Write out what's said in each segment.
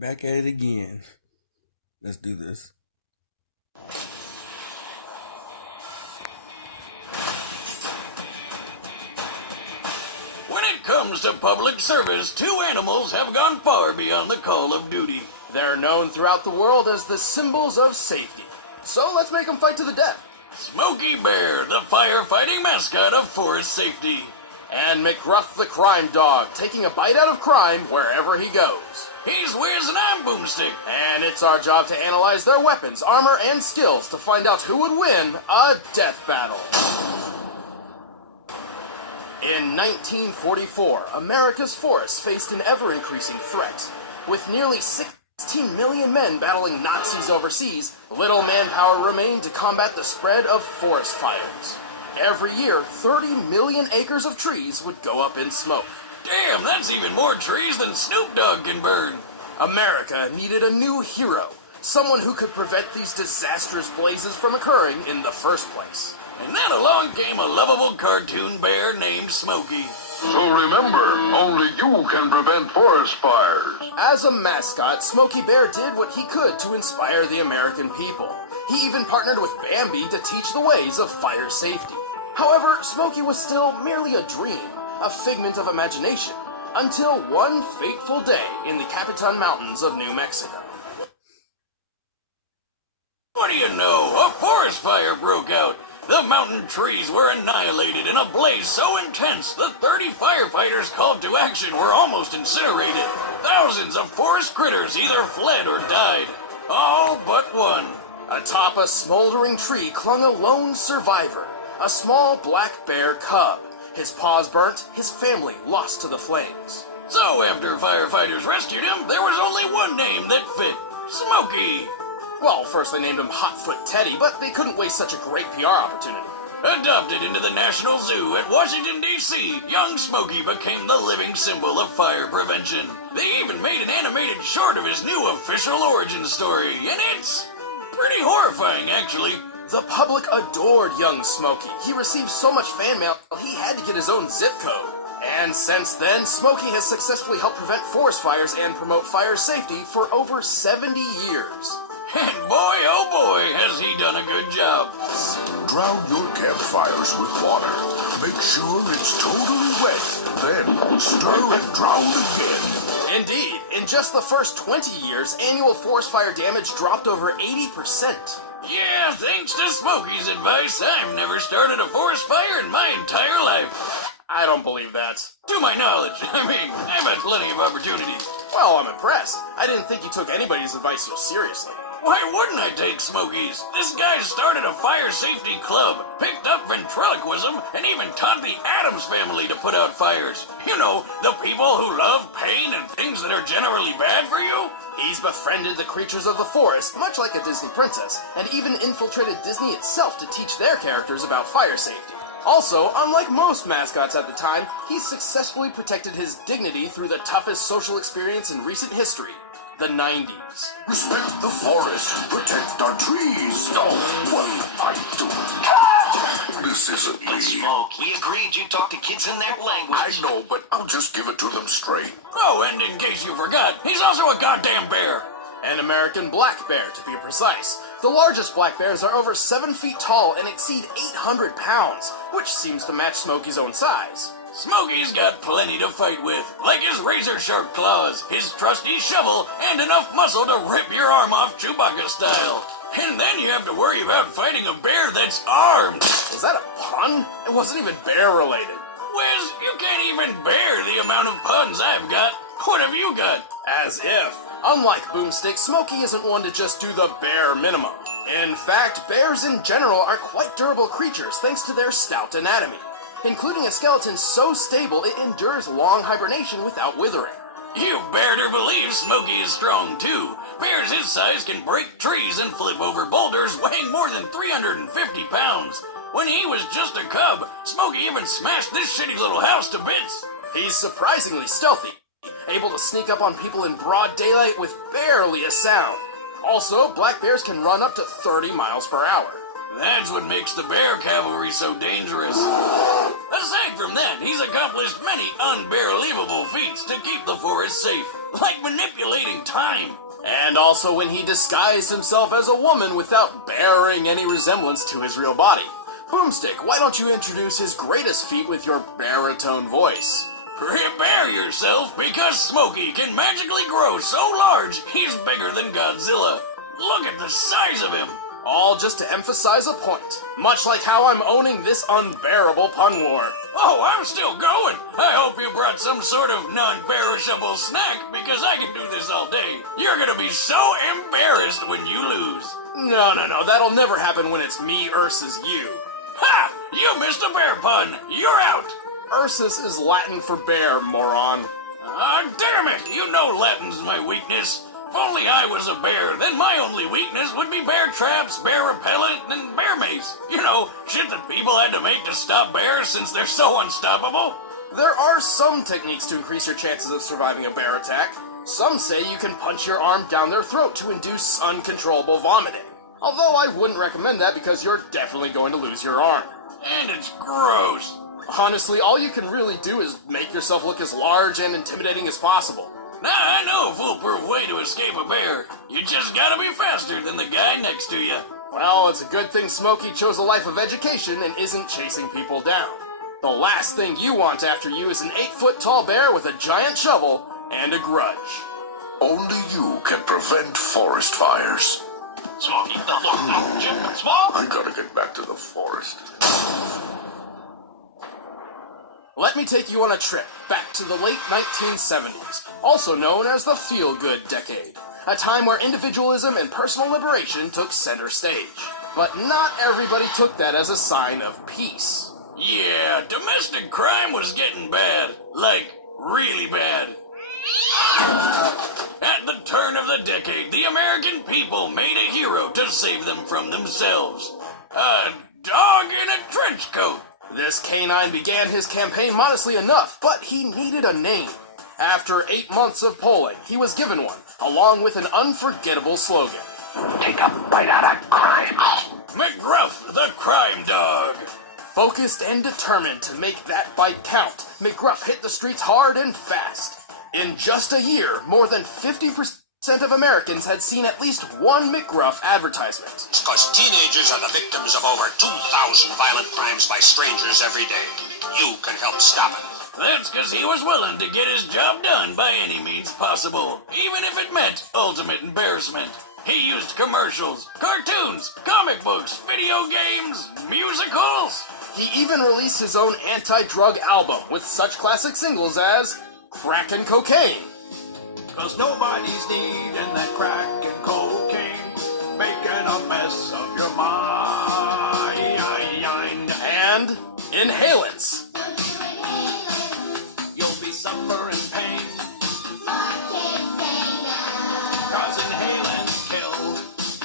back at it again. Let's do this. When it comes to public service, two animals have gone far beyond the call of duty. They're known throughout the world as the symbols of safety. So let's make them fight to the death. Smokey Bear, the firefighting mascot of forest safety. And Mcgruff the crime dog, taking a bite out of crime wherever he goes. He's Whiz and I'm Boomstick. And it's our job to analyze their weapons, armor, and skills to find out who would win a death battle. In 1944, America's forests faced an ever-increasing threat. With nearly 16 million men battling Nazis overseas, little manpower remained to combat the spread of forest fires. Every year, 30 million acres of trees would go up in smoke. Damn, that's even more trees than Snoop Dogg can burn. America needed a new hero, someone who could prevent these disastrous blazes from occurring in the first place. And then along came a lovable cartoon bear named Smokey. So remember, only you can prevent forest fires. As a mascot, Smokey Bear did what he could to inspire the American people. He even partnered with Bambi to teach the ways of fire safety. However, Smokey was still merely a dream, a figment of imagination, until one fateful day in the Capitan Mountains of New Mexico. What do you know? A forest fire broke out. The mountain trees were annihilated in a blaze so intense the 30 firefighters called to action were almost incinerated. Thousands of forest critters either fled or died. All but one. Atop a smoldering tree clung a lone survivor, a small black bear cub. His paws burnt, his family lost to the flames. So after firefighters rescued him, there was only one name that fit. Smokey. Well, first they named him Hotfoot Teddy, but they couldn't waste such a great PR opportunity. Adopted into the National Zoo at Washington, D.C., young Smokey became the living symbol of fire prevention. They even made an animated short of his new official origin story, and it's pretty horrifying, actually. The public adored young Smokey. He received so much fan mail, he had to get his own zip code. And since then, Smokey has successfully helped prevent forest fires and promote fire safety for over 70 years. And boy, oh boy, has he done a good job. Drown your campfires with water. Make sure it's totally wet. Then stir and drown again. Indeed, in just the first 20 years, annual forest fire damage dropped over 80%. Yeah, thanks to Smokey's advice, I've never started a forest fire in my entire life. I don't believe that. To my knowledge, I've had plenty of opportunity. Well, I'm impressed. I didn't think you took anybody's advice so seriously. Why wouldn't I take Smokey's? This guy started a fire safety club, picked up ventriloquism, and even taught the Addams family to put out fires. You know, the people who love pain and things that are generally bad for you. He's befriended the creatures of the forest, much like a Disney princess, and even infiltrated Disney itself to teach their characters about fire safety. Also, unlike most mascots at the time, he successfully protected his dignity through the toughest social experience in recent history, the 90s. Respect the forest. Protect our trees. Oh, what I do. This isn't me. Smoke, we agreed you'd talk to kids in their language. I know, but I'll just give it to them straight. Oh, and in case you forgot, he's also a goddamn bear. An American black bear, to be precise. The largest black bears are over 7 feet tall and exceed 800 pounds, which seems to match Smokey's own size. Smokey's got plenty to fight with, like his razor-sharp claws, his trusty shovel, and enough muscle to rip your arm off Chewbacca style. And then you have to worry about fighting a bear that's armed. Is that a pun? It wasn't even bear-related. Wiz, you can't even bear the amount of puns I've got. What have you got? As if. Unlike Boomstick, Smokey isn't one to just do the bare minimum. In fact, bears in general are quite durable creatures thanks to their stout anatomy, including a skeleton so stable it endures long hibernation without withering. You better believe Smokey is strong too. Bears his size can break trees and flip over boulders weighing more than 350 pounds. When he was just a cub, Smokey even smashed this shitty little house to bits. He's surprisingly stealthy, able to sneak up on people in broad daylight with barely a sound. Also, black bears can run up to 30 miles per hour. That's what makes the bear cavalry so dangerous. Aside from that, he's accomplished many unbelievable feats to keep the forest was safe, like manipulating time. And also when he disguised himself as a woman without bearing any resemblance to his real body. Boomstick, why don't you introduce his greatest feat with your baritone voice? Prepare yourself, because Smokey can magically grow so large he's bigger than Godzilla. Look at the size of him. All just to emphasize a point, much like how I'm owning this unbearable pun war. Oh, I'm still going. I hope you brought some sort of non-perishable snack, because I can do this all day. You're gonna be so embarrassed when you lose. No, that'll never happen when it's me versus you. Ha! You missed a bear pun. You're out. Ursus is Latin for bear, moron. Ah, damn it! You know Latin's my weakness. If only I was a bear, then my only weakness would be bear traps, bear repellent, and bear mace. You know, shit that people had to make to stop bears since they're so unstoppable. There are some techniques to increase your chances of surviving a bear attack. Some say you can punch your arm down their throat to induce uncontrollable vomiting. Although I wouldn't recommend that because you're definitely going to lose your arm. And it's gross. Honestly, all you can really do is make yourself look as large and intimidating as possible. Now, I know a foolproof way to escape a bear. You just gotta be faster than the guy next to you. Well, it's a good thing Smokey chose a life of education and isn't chasing people down. The last thing you want after you is an 8-foot-tall bear with a giant shovel and a grudge. Only you can prevent forest fires. Smokey, Jim, Small. I gotta get back to the forest. Let me take you on a trip back to the late 1970s, also known as the feel-good decade, a time where individualism and personal liberation took center stage. But not everybody took that as a sign of peace. Yeah, domestic crime was getting bad. Like, really bad. At the turn of the decade, the American people made a hero to save them from themselves. A dog in a trench coat. This canine began his campaign modestly enough, but he needed a name. After 8 months of polling, he was given one, along with an unforgettable slogan. Take a bite out of crime. Mcgruff, the crime dog. Focused and determined to make that bite count, Mcgruff hit the streets hard and fast. In just a year, more than 50% of Americans had seen at least one Mcgruff advertisement. It's because teenagers are the victims of over 2,000 violent crimes by strangers every day. You can help stop it. That's because he was willing to get his job done by any means possible, even if it meant ultimate embarrassment. He used commercials, cartoons, comic books, video games, musicals. He even released his own anti-drug album with such classic singles as Crack and Cocaine. 'Cause nobody's needing that crack and cocaine, making a mess of your mind. And Inhalants. You'll be suffering pain. 'Cause inhalants kill.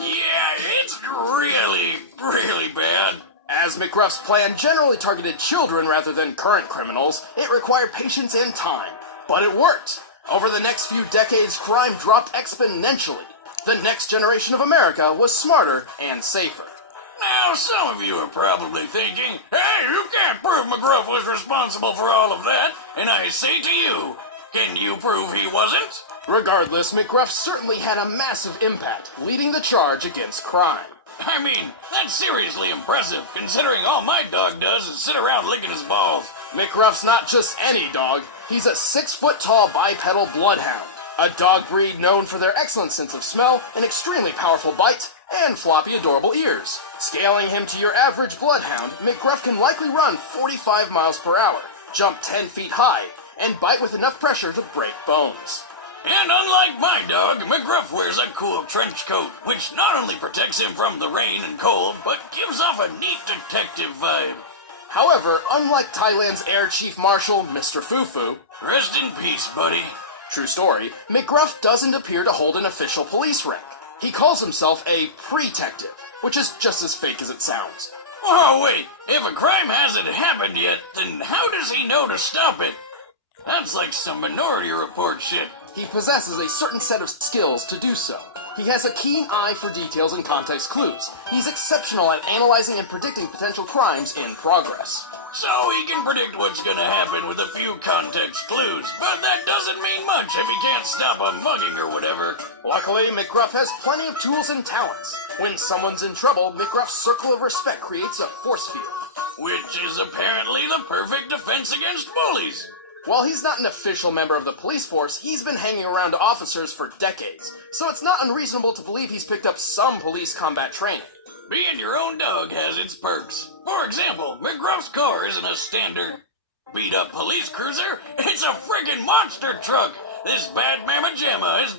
Yeah, it's really bad. As Mcgruff's plan generally targeted children rather than current criminals, it required patience and time. But it worked. Over the next few decades, crime dropped exponentially. The next generation of America was smarter and safer. Now, some of you are probably thinking, hey, you can't prove Mcgruff was responsible for all of that. And I say to you, can you prove he wasn't? Regardless, Mcgruff certainly had a massive impact, leading the charge against crime. I mean, that's seriously impressive, considering all my dog does is sit around licking his balls. Mcgruff's not just any dog. He's a 6-foot-tall bipedal bloodhound, a dog breed known for their excellent sense of smell, an extremely powerful bite, and floppy, adorable ears. Scaling him to your average bloodhound, Mcgruff can likely run 45 miles per hour, jump 10 feet high, and bite with enough pressure to break bones. And unlike my dog, Mcgruff wears a cool trench coat, which not only protects him from the rain and cold, but gives off a neat detective vibe. However, unlike Thailand's Air Chief Marshal, Mr. Fufu, Rest in peace, buddy. true story, Mcgruff doesn't appear to hold an official police rank. He calls himself a pre-tective, which is just as fake as it sounds. Oh, wait, if a crime hasn't happened yet, then how does he know to stop it? That's like some Minority Report shit. He possesses a certain set of skills to do so. He has a keen eye for details and context clues. He's exceptional at analyzing and predicting potential crimes in progress. So he can predict what's gonna happen with a few context clues, but that doesn't mean much if he can't stop a mugging or whatever. Luckily, Mcgruff has plenty of tools and talents. When someone's in trouble, Mcgruff's circle of respect creates a force field. Which is apparently the perfect defense against bullies. While he's not an official member of the police force, he's been hanging around officers for decades, so it's not unreasonable to believe he's picked up some police combat training. Being your own dog has its perks. For example, Mcgruff's car isn't a standard beat-up police cruiser, it's a friggin' monster truck! This bad mamma jamma is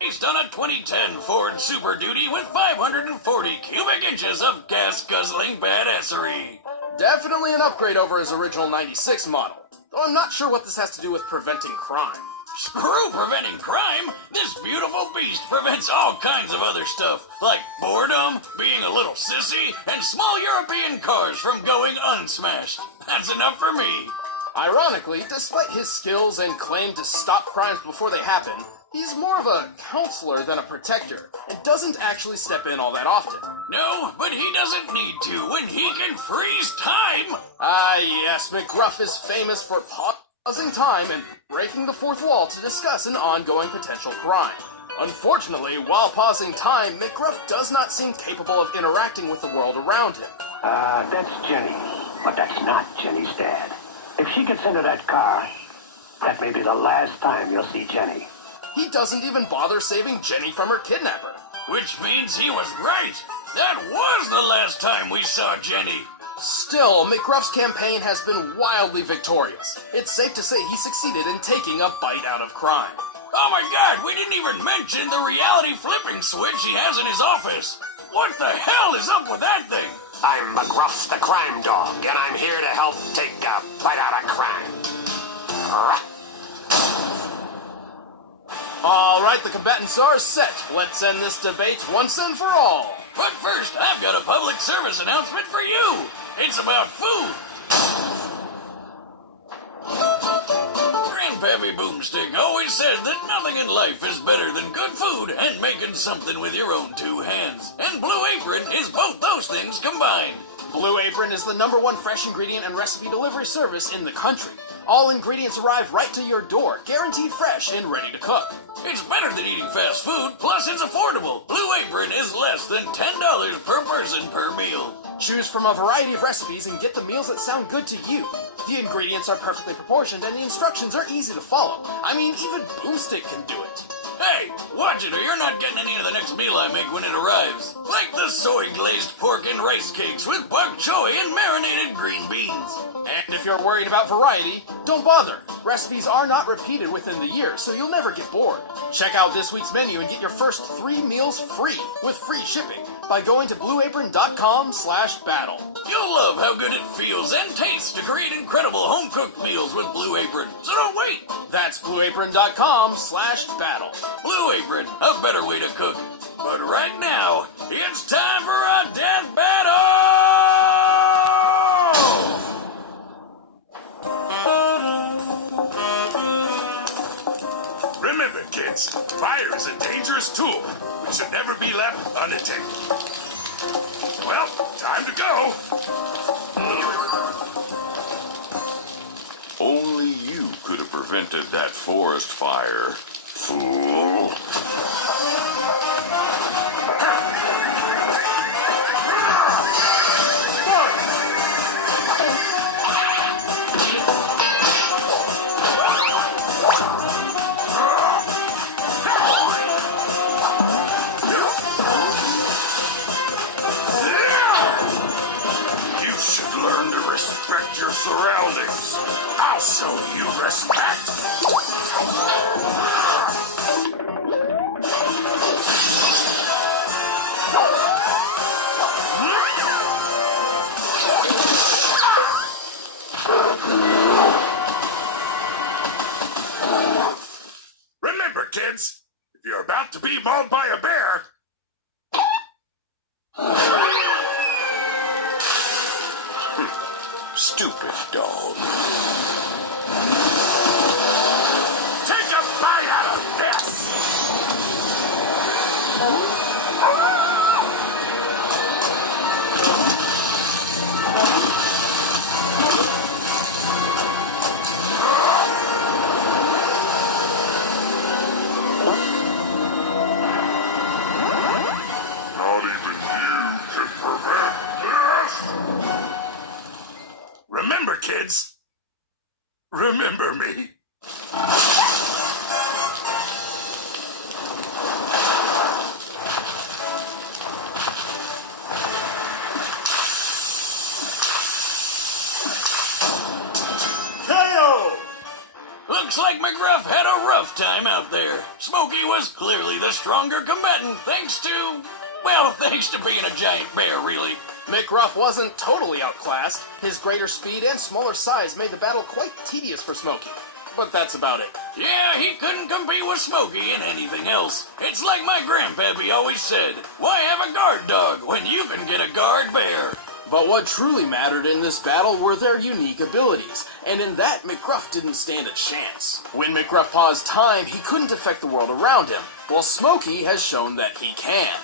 based on a 2010 Ford Super Duty with 540 cubic inches of gas-guzzling badassery. Definitely an upgrade over his original 96 model, though I'm not sure what this has to do with preventing crime. Screw preventing crime! This beautiful beast prevents all kinds of other stuff, like boredom, being a little sissy, and small European cars from going unsmashed. That's enough for me. Ironically, despite his skills and claim to stop crimes before they happen, he's more of a counselor than a protector, and doesn't actually step in all that often. No, but he doesn't need to when he can freeze time! Ah, yes, Mcgruff is famous for pausing time and breaking the fourth wall to discuss an ongoing potential crime. Unfortunately, while pausing time, Mcgruff does not seem capable of interacting with the world around him. That's Jenny, but that's not Jenny's dad. If she gets into that car, that may be the last time you'll see Jenny. He doesn't even bother saving Jenny from her kidnapper. Which means he was right! That was the last time we saw Jenny! Still, Mcgruff's campaign has been wildly victorious. It's safe to say he succeeded in taking a bite out of crime. Oh my god, we didn't even mention the reality flipping switch he has in his office! What the hell is up with that thing? I'm Mcgruff the crime dog, and I'm here to help take a bite out of crime. Alright, the combatants are set. Let's end this debate once and for all. But first, I've got a public service announcement for you. It's about food. Grandpappy Boomstick always said that nothing in life is better than good food and making something with your own two hands. And Blue Apron is both those things combined. Blue Apron is the #1 fresh ingredient and recipe delivery service in the country. All ingredients arrive right to your door, guaranteed fresh and ready to cook. It's better than eating fast food, plus it's affordable. Blue Apron is less than $10 per person per meal. Choose from a variety of recipes and get the meals that sound good to you. The ingredients are perfectly proportioned and the instructions are easy to follow. I mean, even Boomstick can do it. Hey, watch it or you're not getting any of the next meal I make when it arrives. Like the soy-glazed pork and rice cakes with bok choy and marinated green beans. And if you're worried about variety, don't bother. Recipes are not repeated within the year, so you'll never get bored. Check out this week's menu and get your first 3 meals free with free shipping by going to blueapron.com/battle. You'll love how good it feels and tastes to create incredible home-cooked meals with Blue Apron, so don't wait. That's blueapron.com/battle. Blue Apron, a better way to cook. But right now, it's time for a death battle! Remember, kids, fire is a dangerous tool. It should never be left unattended. Well, time to go. Only you could have prevented that forest fire, fool. Surroundings. I'll show you respect. Remember, kids, if you're about to be mauled by a bear, stupid dog. Take a bite out of this! remember me? KO! Looks like Mcgruff had a rough time out there. Smokey was clearly the stronger combatant thanks to being a giant bear, really. Mcgruff wasn't totally outclassed. His greater speed and smaller size made the battle quite tedious for Smokey. But that's about it. Yeah, he couldn't compete with Smokey in anything else. It's like my grandpappy always said, why have a guard dog when you can get a guard bear? But what truly mattered in this battle were their unique abilities, and in that, Mcgruff didn't stand a chance. When Mcgruff paused time, he couldn't affect the world around him, while Smokey has shown that he can.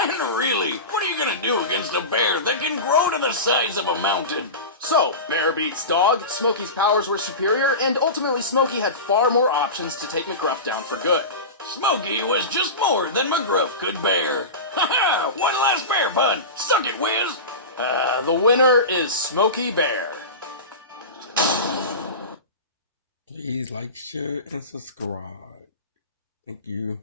And really, what are you gonna do against a bear that can grow to the size of a mountain? So, bear beats dog, Smokey's powers were superior, and ultimately Smokey had far more options to take Mcgruff down for good. Smokey was just more than Mcgruff could bear. Ha ha! One last bear pun! Suck it, Wiz! The winner is Smokey Bear. Please like, share, and subscribe. Thank you.